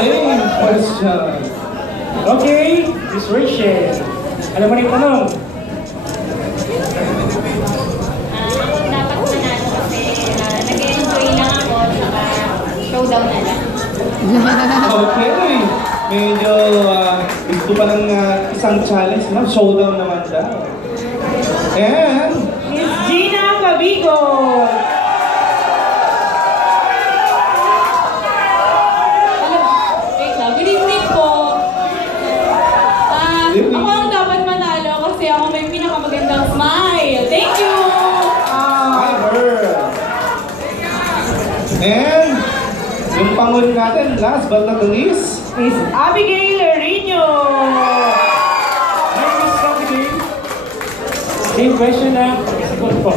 Same question. Okay, Miss Rachel. Alam mo na yung tanong? Dapat manalo kasi nag-enjoy lang ako saka showdown na lang. Okay. Medyo gusto pa ng isang challenge, no? Showdown naman daw. And Miss Gina Cabigo. Wait lang, good evening po. Ako ang dapat manalo kasi ako may pinakamagandang smile. Thank you! Hi, girl. And yung pangulit natin, last but not the least, is Abigail Rino. Hi, Miss Abigail. Same question na. Sagot po.